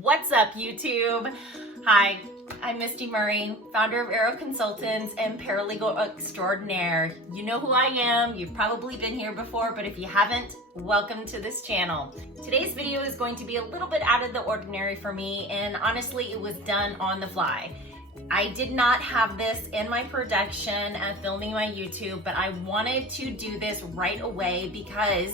What's up, YouTube? Hi, I'm Misty Murray, founder of Arrow Consultants and paralegal extraordinaire. You know who I am. You've probably been here before, but if you haven't, welcome to this channel. Today's video is going to be a little bit out of the ordinary for me, and honestly, it was done on the fly. I did not have this in my production of filming my YouTube, but I wanted to do this right away because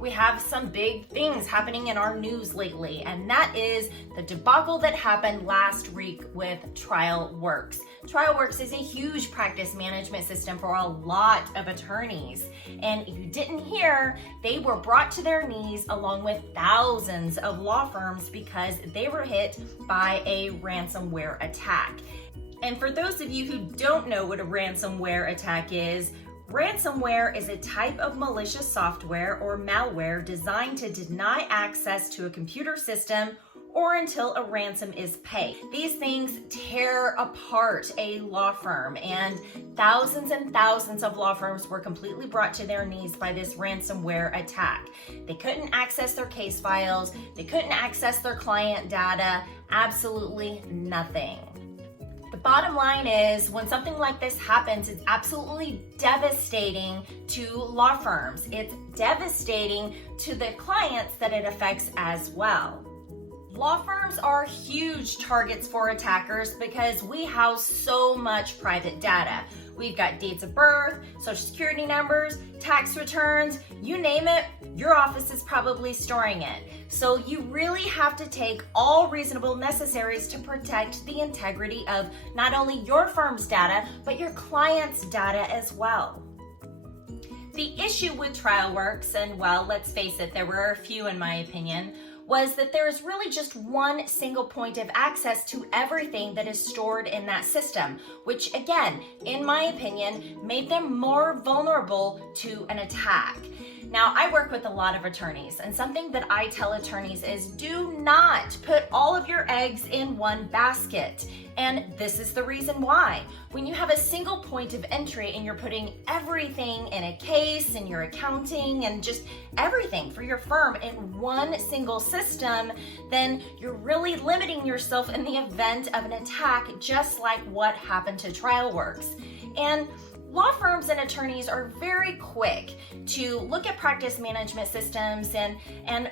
we have some big things happening in our news lately, and that is the debacle that happened last week with Trialworks. Trialworks is a huge practice management system for a lot of attorneys, and if you didn't hear, they were brought to their knees along with thousands of law firms because they were hit by a ransomware attack. And for those of you who don't know what a ransomware attack is, ransomware is a type of malicious software or malware designed to deny access to a computer system or until a ransom is paid. These things tear apart a law firm, and thousands of law firms were completely brought to their knees by this ransomware attack. They couldn't access their case files, they couldn't access their client data, absolutely nothing. The bottom line is, when something like this happens, it's absolutely devastating to law firms. It's devastating to the clients that it affects as well. Law firms are huge targets for attackers because we house so much private data. We've got dates of birth, social security numbers, tax returns, you name it, your office is probably storing it. So you really have to take all reasonable necessaries to protect the integrity of not only your firm's data, but your client's data as well. The issue with Trialworks, and well, let's face it, there were a few in my opinion, was that there is really just one single point of access to everything that is stored in that system, which again, in my opinion, made them more vulnerable to an attack. Now, I work with a lot of attorneys, and something that I tell attorneys is do not put all of your eggs in one basket. And this is the reason why. When you have a single point of entry and you're putting everything in a case and your accounting and just everything for your firm in one single system, then you're really limiting yourself in the event of an attack, just like what happened to Trialworks. And law firms and attorneys are very quick to look at practice management systems and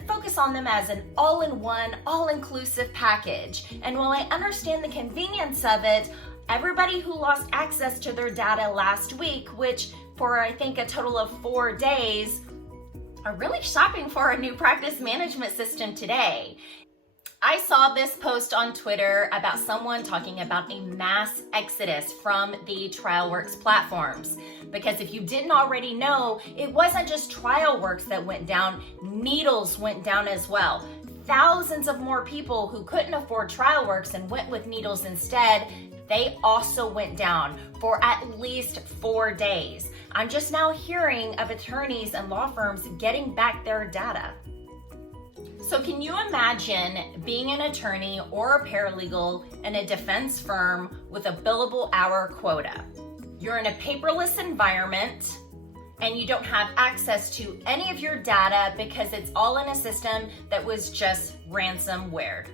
focus on them as an all-in-one, all-inclusive package. And while I understand the convenience of it, everybody who lost access to their data last week, which for I think a total of 4 days, are really shopping for a new practice management system today. I saw this post on Twitter about someone talking about a mass exodus from the Trialworks platforms. Because if you didn't already know, it wasn't just Trialworks that went down, Needles went down as well. Thousands of more people who couldn't afford Trialworks and went with Needles instead, they also went down for at least 4 days. I'm just now hearing of attorneys and law firms getting back their data. So can you imagine being an attorney or a paralegal in a defense firm with a billable hour quota? You're in a paperless environment and you don't have access to any of your data because it's all in a system that was just ransomware.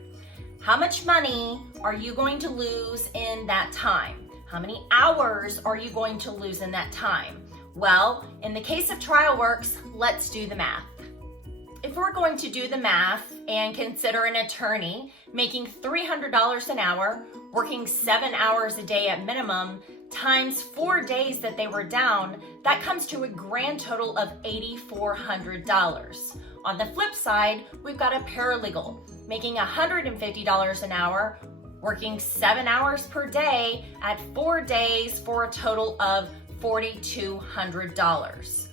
How much money are you going to lose in that time? How many hours are you going to lose in that time? Well, in the case of Trialworks, let's do the math. If we're going to do the math and consider an attorney making $300 an hour, working 7 hours a day at minimum, times 4 days that they were down, that comes to a grand total of $8,400. On the flip side, we've got a paralegal making $150 an hour, working 7 hours per day at 4 days for a total of $4,200.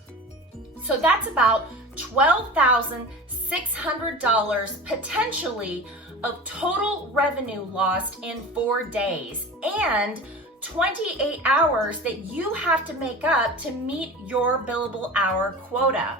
So that's about $12,600 potentially of total revenue lost in 4 days and 28 hours that you have to make up to meet your billable hour quota.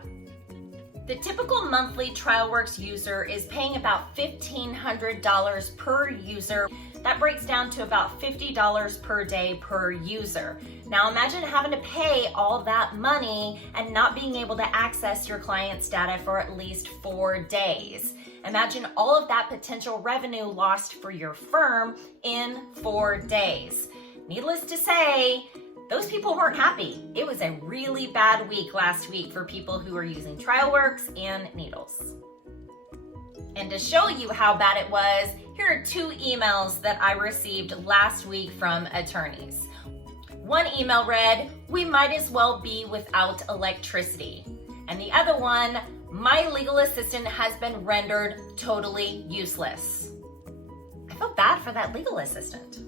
The typical monthly Trialworks user is paying about $1,500 per user. That breaks down to about $50 per day per user. Now imagine having to pay all that money and not being able to access your client's data for at least 4 days. Imagine all of that potential revenue lost for your firm in 4 days. Needless to say, those people weren't happy. It was a really bad week last week for people who were using Trialworks and Needles. And to show you how bad it was, here are 2 emails that I received last week from attorneys. One email read, "We might as well be without electricity." And the other one, "My legal assistant has been rendered totally useless." I felt bad for that legal assistant.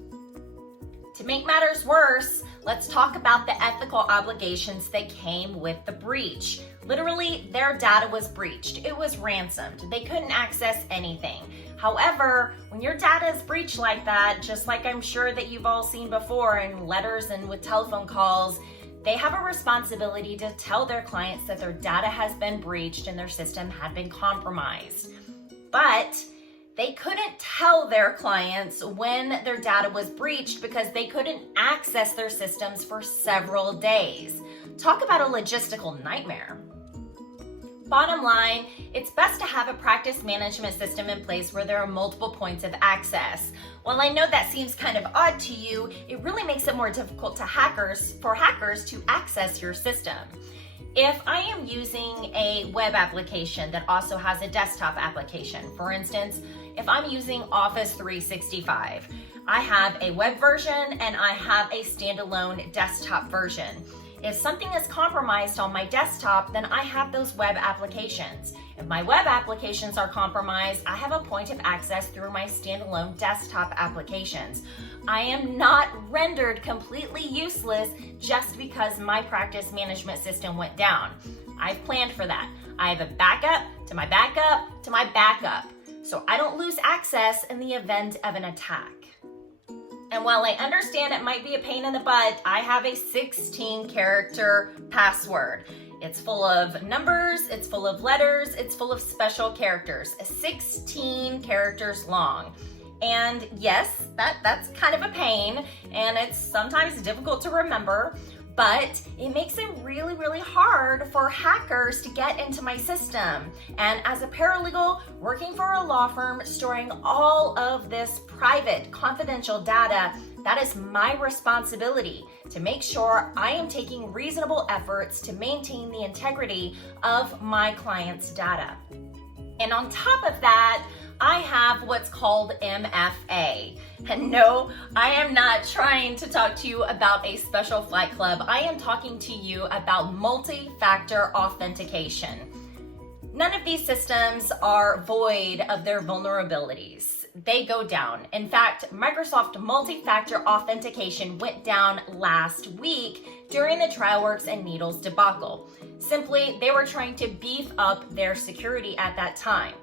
To make matters worse, let's talk about the ethical obligations that came with the breach. Literally, their data was breached. It was ransomed. They couldn't access anything. However, when your data is breached like that, just like I'm sure that you've all seen before in letters and with telephone calls, they have a responsibility to tell their clients that their data has been breached and their system had been compromised. But they couldn't tell their clients when their data was breached because they couldn't access their systems for several days. Talk about a logistical nightmare. Bottom line, it's best to have a practice management system in place where there are multiple points of access. While I know that seems kind of odd to you, it really makes it more difficult for hackers to access your system. If I am using a web application that also has a desktop application, for instance, if I'm using Office 365, I have a web version and I have a standalone desktop version. If something is compromised on my desktop, then I have those web applications. If my web applications are compromised, I have a point of access through my standalone desktop applications. I am not rendered completely useless just because my practice management system went down. I've planned for that. I have a backup to my backup to my backup, so I don't lose access in the event of an attack. And while I understand it might be a pain in the butt, I have a 16-character password. It's full of numbers, it's full of letters, it's full of special characters, 16 characters long. And yes, that's kind of a pain, and it's sometimes difficult to remember, but it makes it really, really hard for hackers to get into my system. And as a paralegal working for a law firm, storing all of this private, confidential data, that is my responsibility to make sure I am taking reasonable efforts to maintain the integrity of my client's data. And on top of that, I have what's called MFA. And no, I am not trying to talk to you about a special flight club. I am talking to you about multi-factor authentication. None of these systems are void of their vulnerabilities. They go down. In fact, Microsoft multi-factor authentication went down last week during the Trialworks and Needles debacle. Simply, they were trying to beef up their security at that time.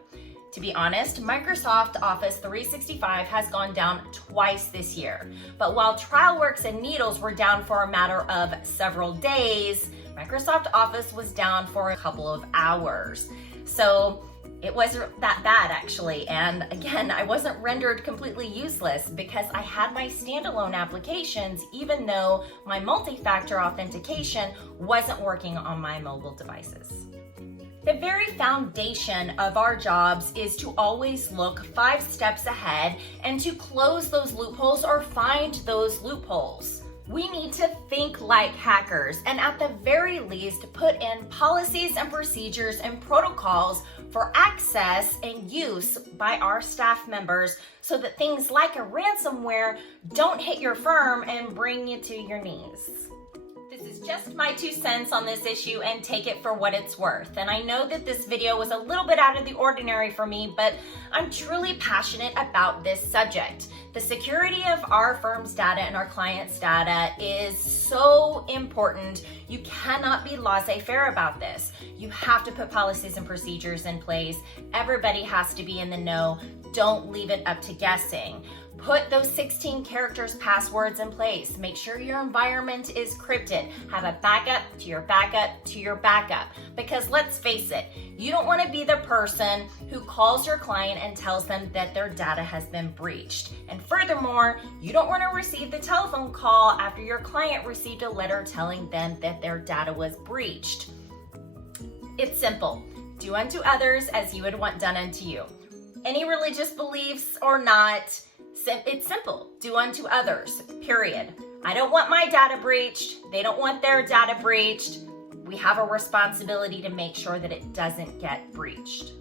To be honest, Microsoft Office 365 has gone down twice this year. But while Trialworks and Needles were down for a matter of several days, Microsoft Office was down for a couple of hours. So it wasn't that bad actually. And again, I wasn't rendered completely useless because I had my standalone applications even though my multi-factor authentication wasn't working on my mobile devices. The very foundation of our jobs is to always look 5 steps ahead and to close those loopholes or find those loopholes. We need to think like hackers and at the very least put in policies and procedures and protocols for access and use by our staff members so that things like a ransomware don't hit your firm and bring you to your knees. This is just my 2 cents on this issue and take it for what it's worth. And I know that this video was a little bit out of the ordinary for me, but I'm truly passionate about this subject. The security of our firm's data and our clients' data is so important. You cannot be laissez-faire about this. You have to put policies and procedures in place. Everybody has to be in the know. Don't leave it up to guessing. Put those 16 characters passwords in place. Make sure your environment is crypted. Have a backup to your backup to your backup. Because let's face it, you don't want to be the person who calls your client and tells them that their data has been breached. And furthermore, you don't want to receive the telephone call after your client received a letter telling them that their data was breached. It's simple. Do unto others as you would want done unto you. any religious beliefs or not, it's simple. Do unto others, period. I don't want my data breached. They don't want their data breached. We have a responsibility to make sure that it doesn't get breached.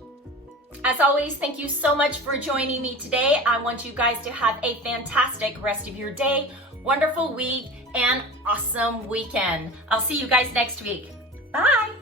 As always, thank you so much for joining me today. I want you guys to have a fantastic rest of your day, wonderful week, and awesome weekend. I'll see you guys next week. Bye.